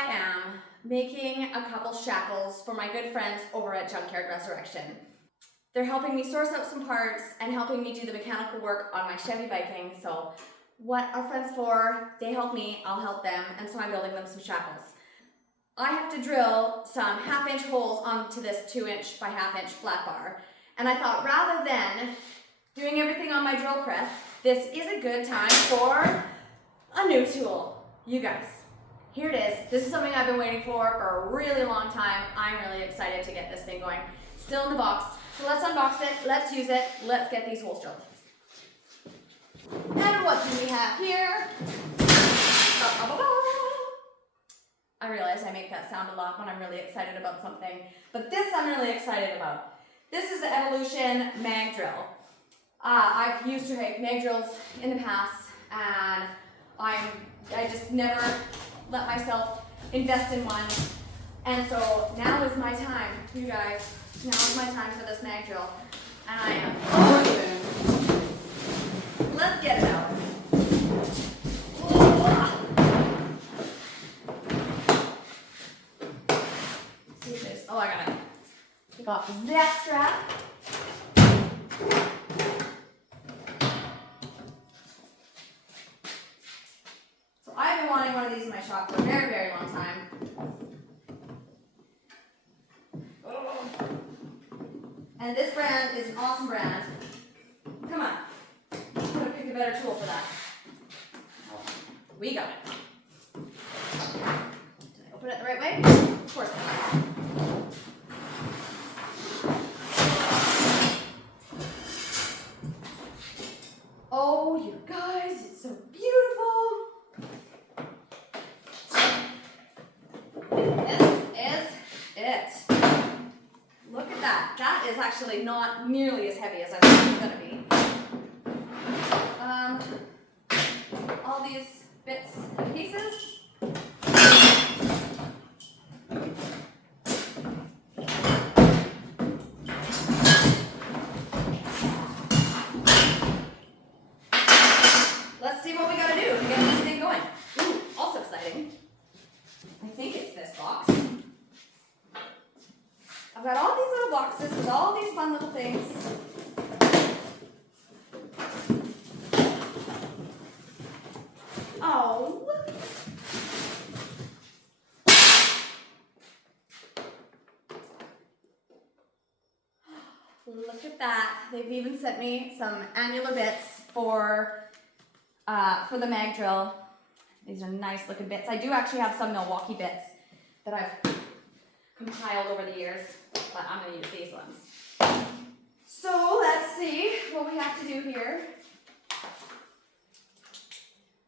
I am making a couple shackles for my good friends over at Junkyard Resurrection. They're helping me source out some parts and helping me do the mechanical work on my Chevy Viking. So what are friends for? They help me, I'll help them, and so I'm building them some shackles. I have to drill some 1/2-inch holes onto this 2-inch by 1/2-inch flat bar. And I thought rather than doing everything on my drill press, this is a good time for a new tool. You guys, here it is. This is something I've been waiting for a really long time. I'm really excited to get this thing going. Still in the box. So let's unbox it, let's use it, let's get these holes drilled. And what do we have here? I realize I make that sound a lot when I'm really excited about something, but this I'm really excited about. This is the Evolution mag drill. I've used to make mag drills in the past, and I just never let myself invest in one. And so now is my time, you guys. Now is my time for this mag drill. And I am open. Let's get it out. See if there's, I gotta take off the zap strap. So I've been wanting one of these in my shop for a very, very long time. And this brand is an awesome brand. Come on. I'm gonna pick a better tool for that. We got it. Did I open it the right way? Of course not. Oh, you guys, it's so beautiful. This is it. Look at that. That is actually not nearly as heavy as I thought it was going to be. All these bits and pieces. Let's see what we got to do to get this thing going. Ooh, also exciting. I think it's this box. I've got all these little boxes with all these fun little things. Oh. Look at that. They've even sent me some annular bits for the mag drill. These are nice looking bits. I do actually have some Milwaukee bits that I've compiled over the years, but I'm going to use these ones. So let's see what we have to do here.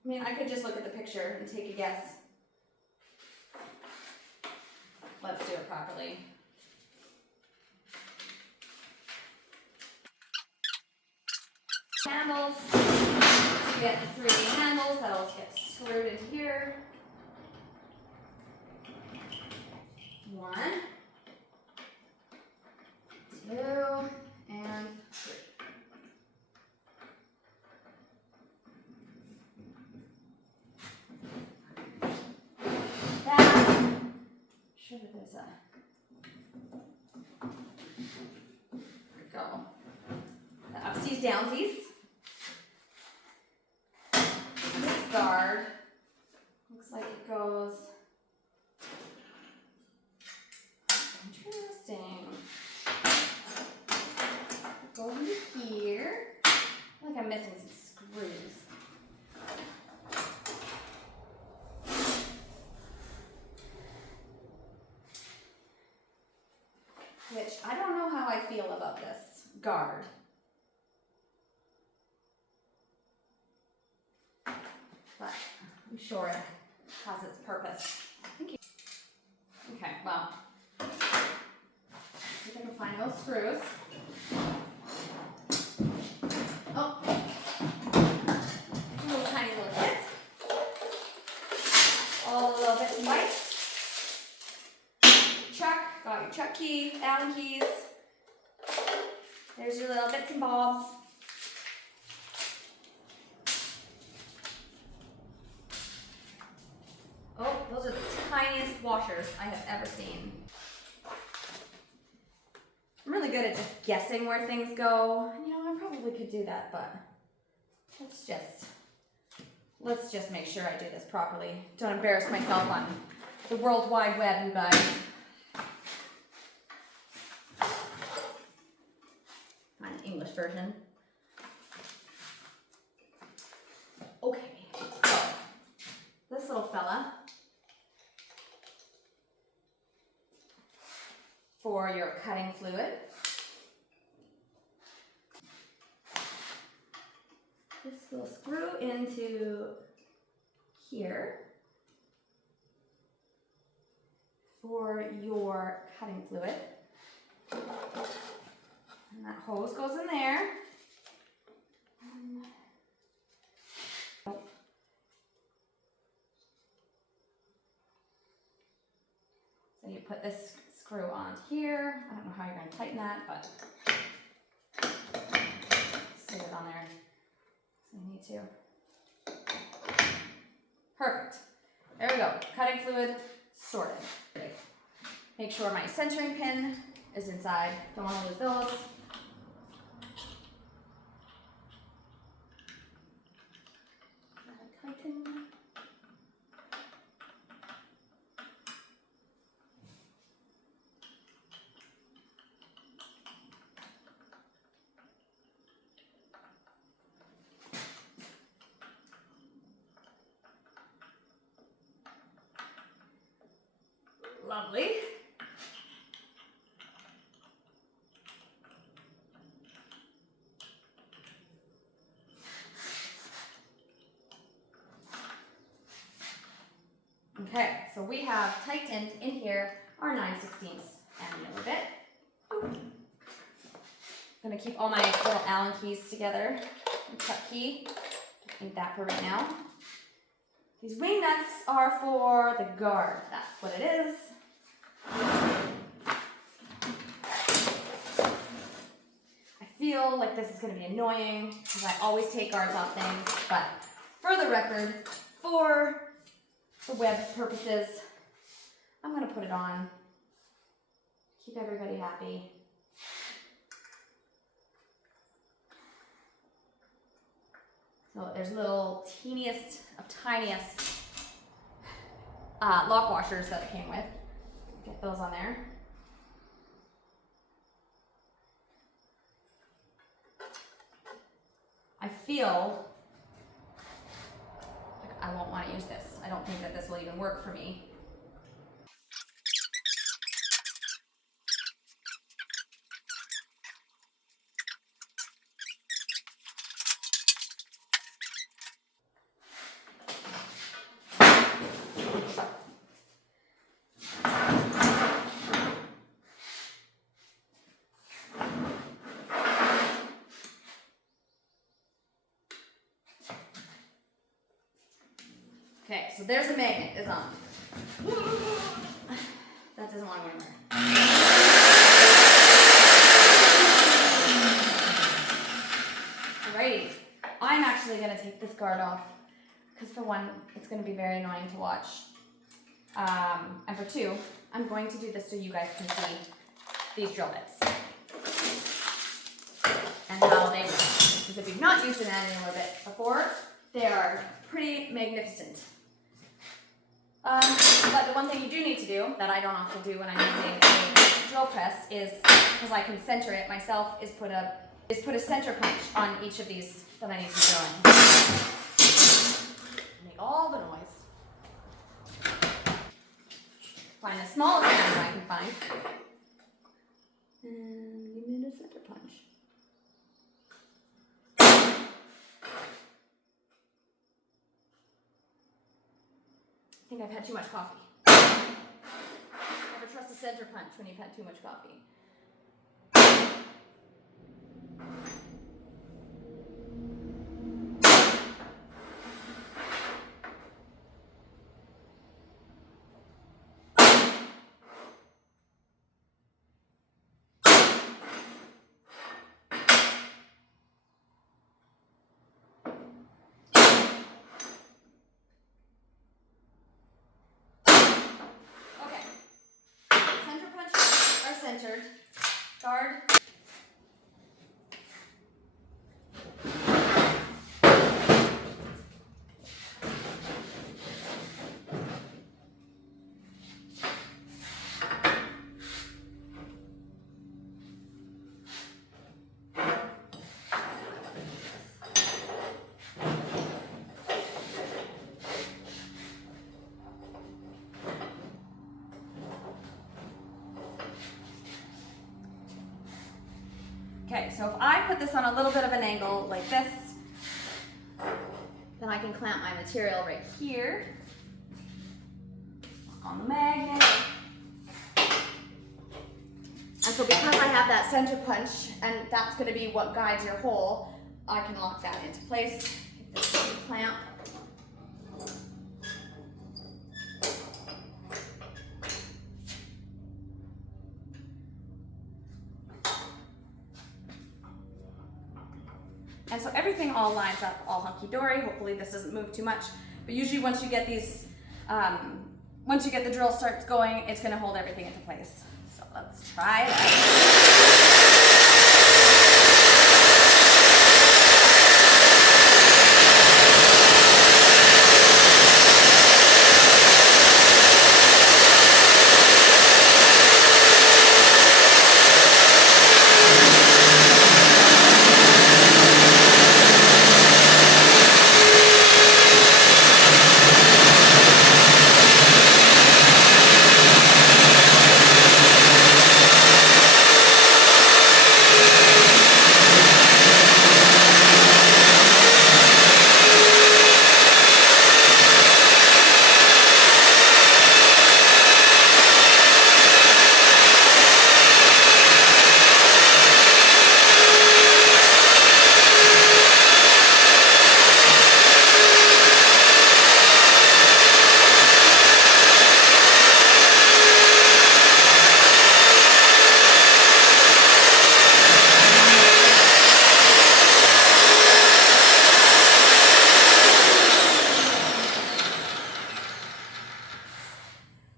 I mean, I could just look at the picture and take a guess. Let's do it properly. Handles. So you get the 3 handles that'll get screwed in here. 1, 2, and 3. That. Sure that there's a. There we go. The upsies, downsies. This guard looks like it goes. Interesting. Go over here. I feel like I'm missing some screws. Which I don't know how I feel about this guard. But I'm sure it has its purpose. Okay, well. See if I can find those screws. Oh, little tiny little bits. All the little bits and bytes. Chuck, got your chuck key, Allen keys. There's your little bits and bobs. Oh, those are the tiniest washers I have ever seen. I'm really good at just guessing where things go. You know, I probably could do that, but let's just make sure I do this properly. Don't embarrass myself on the World Wide Web, you guys. Find the English version. Okay, so this little fella for your cutting fluid. This will screw into here for your cutting fluid. And that hose goes in there. So you put this screw on here. I don't know how you're going to tighten that, but stick it on there. So you need to. Perfect. There we go. Cutting fluid sorted. Make sure my centering pin is inside. Don't want to lose those. Tighten. Lovely. Okay, so we have tightened in here our 9/16 annular bit. I'm gonna keep all my little Allen keys together. And cut key, need that for right now. These wing nuts are for the guard. That's what it is. I feel like this is going to be annoying because I always take guards off things, but for the record, for the web purposes, I'm going to put it on. Keep everybody happy. So there's little teeniest of tiniest lock washers that it came with. Get those on there. I feel like I won't want to use this. I don't think that this will even work for me. Okay, so there's a magnet, it's on. That doesn't want to go anywhere. Alrighty, I'm actually going to take this guard off because for one, it's going to be very annoying to watch. And for two, I'm going to do this so you guys can see these drill bits and how they work. Because if you've not used an annular bit before, they are pretty magnificent. But the one thing you do need to do, that I don't often do when I'm using a drill press, is, because I can center it myself, is put a center punch on each of these that I need to drill in. Make all the noise. Find the smallest hammer I can find. And give me the center punch. I think I've had too much coffee. Never trust a center punch when you've had too much coffee. centered. Guard. Okay, so if I put this on a little bit of an angle like this, then I can clamp my material right here on the magnet. And so because I have that center punch, and that's going to be what guides your hole, I can lock that into place. Get this clamp. And so everything all lines up all hunky-dory. Hopefully this doesn't move too much. But usually once you get these, once you get the drill starts going, it's gonna hold everything into place. So let's try that.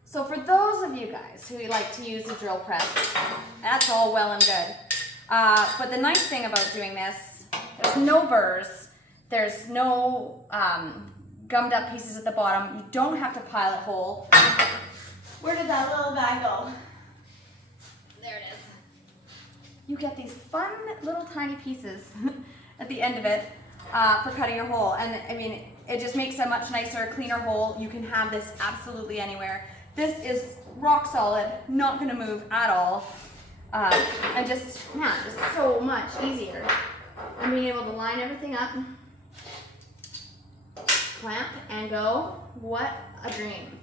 So for those of you guys who like to use the drill press, that's all well and good. But the nice thing about doing this, there's no burrs, there's no gummed up pieces at the bottom. You don't have to pilot hole. Where did that little guy go? There it is. You get these fun little tiny pieces at the end of it for cutting your hole. And I mean, it just makes a much nicer, cleaner hole. You can have this absolutely anywhere. This is rock solid, not gonna move at all. And just so much easier. And being able to line everything up, clamp and go. What a dream.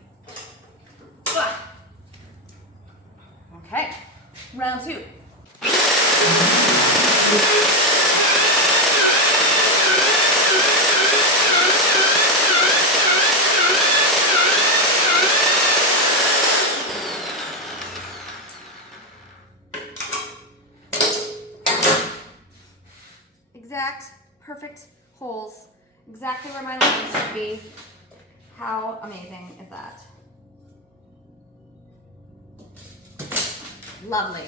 Okay, round 2. Exact, perfect holes, exactly where my lines should be. How amazing is that? Lovely.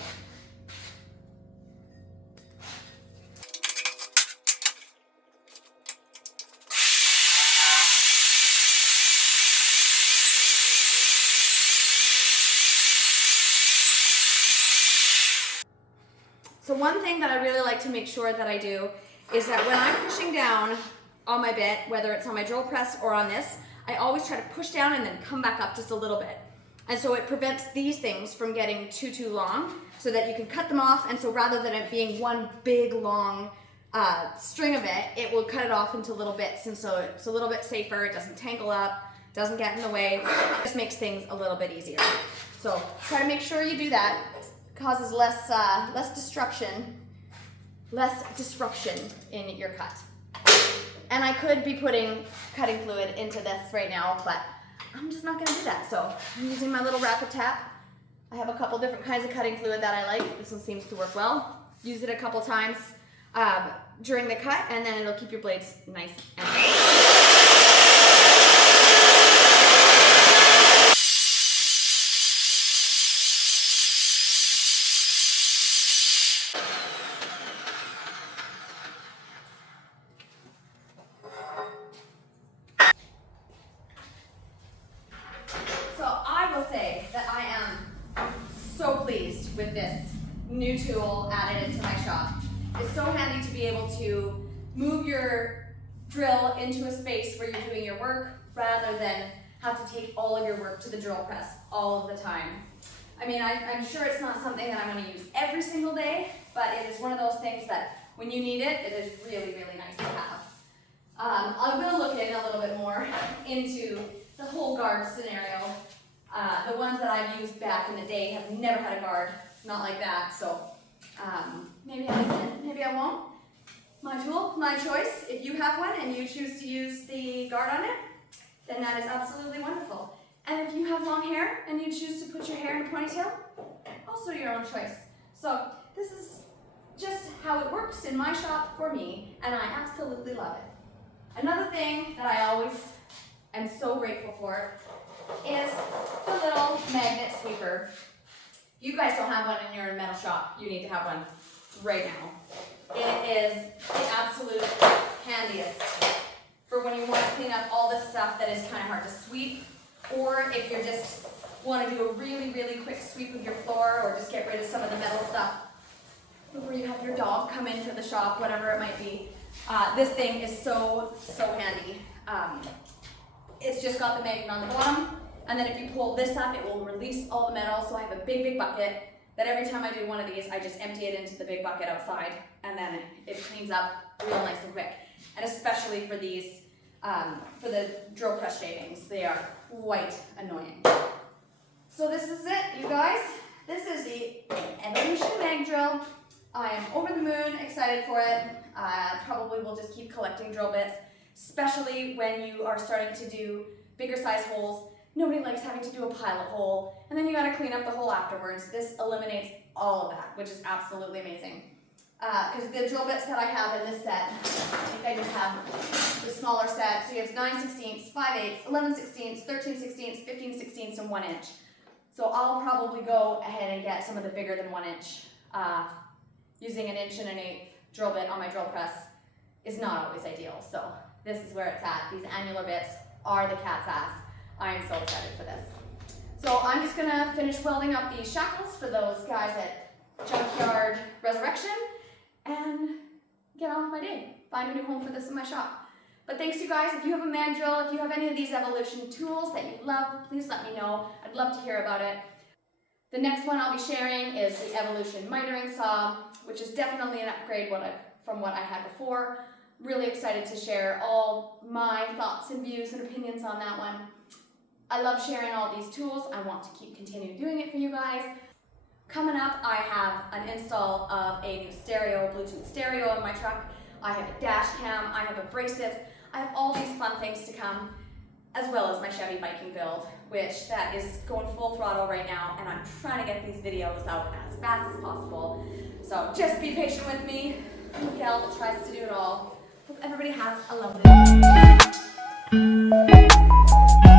So one thing that I really like to make sure that I do is that when I'm pushing down on my bit, whether it's on my drill press or on this, I always try to push down and then come back up just a little bit. And so it prevents these things from getting too long, so that you can cut them off. And so rather than it being one big long string of it, it will cut it off into little bits. And so it's a little bit safer, it doesn't tangle up, doesn't get in the way, it just makes things a little bit easier. So try to make sure you do that. It causes less disruption in your cut. And I could be putting cutting fluid into this right now, but I'm just not gonna do that. So I'm using my little rapid tap. I have a couple different kinds of cutting fluid that I like. This one seems to work well. Use it a couple times during the cut, and then it'll keep your blades nice and with this new tool added into my shop. It's so handy to be able to move your drill into a space where you're doing your work rather than have to take all of your work to the drill press all of the time. I mean, I'm sure it's not something that I'm going to use every single day, but it is one of those things that when you need it, it is really, really nice to have. I will look in a little bit more into the whole guard scenario. The ones that I've used back in the day have never had a guard, not like that, so maybe I'll use it, maybe I won't. My tool, my choice. If you have one and you choose to use the guard on it, then that is absolutely wonderful. And if you have long hair and you choose to put your hair in a ponytail, also your own choice. So this is just how it works in my shop for me, and I absolutely love it. Another thing that I always am so grateful for is the little magnet sweeper. If you guys don't have one in your metal shop, you need to have one right now. It is the absolute handiest for when you want to clean up all this stuff that is kind of hard to sweep, or if you just want to do a really, really quick sweep of your floor, or just get rid of some of the metal stuff before you have your dog come into the shop, whatever it might be. This thing is so, so handy. It's just got the magnet on the bottom, and then if you pull this up, it will release all the metal. So I have a big, big bucket that every time I do one of these, I just empty it into the big bucket outside, and then it cleans up real nice and quick. And especially for these, for the drill press shavings, they are quite annoying. So this is it, you guys. This is the Evolution Mag Drill. I am over the moon, excited for it. Probably will just keep collecting drill bits, especially when you are starting to do bigger size holes. Nobody likes having to do a pilot hole, and then you gotta clean up the hole afterwards. This eliminates all of that, which is absolutely amazing. Because the drill bits that I have in this set, I think I just have the smaller set. So you have 9/16, 5/8, 11/16, 13/16, 15/16, and 1 inch. So I'll probably go ahead and get some of the bigger than 1 inch. Using an 1 1/8 drill bit on my drill press is not always ideal. So this is where it's at. These annular bits are the cat's ass. I am so excited for this. So I'm just gonna finish welding up these shackles for those guys at Junkyard Resurrection and get on with my day. Find a new home for this in my shop. But thanks, you guys. If you have a mag drill, if you have any of these Evolution tools that you love, please let me know. I'd love to hear about it. The next one I'll be sharing is the Evolution mitering saw, which is definitely an upgrade from what I had before. Really excited to share all my thoughts and views and opinions on that one. I love sharing all these tools. I want to keep continuing doing it for you guys. Coming up, I have an install of a new stereo, Bluetooth stereo in my truck. I have a dash cam, I have abrasives. I have all these fun things to come, as well as my Chevy biking build, which that is going full throttle right now, and I'm trying to get these videos out as fast as possible. So just be patient with me. I'm a gal that tries to do it all. Hope everybody has a lovely day.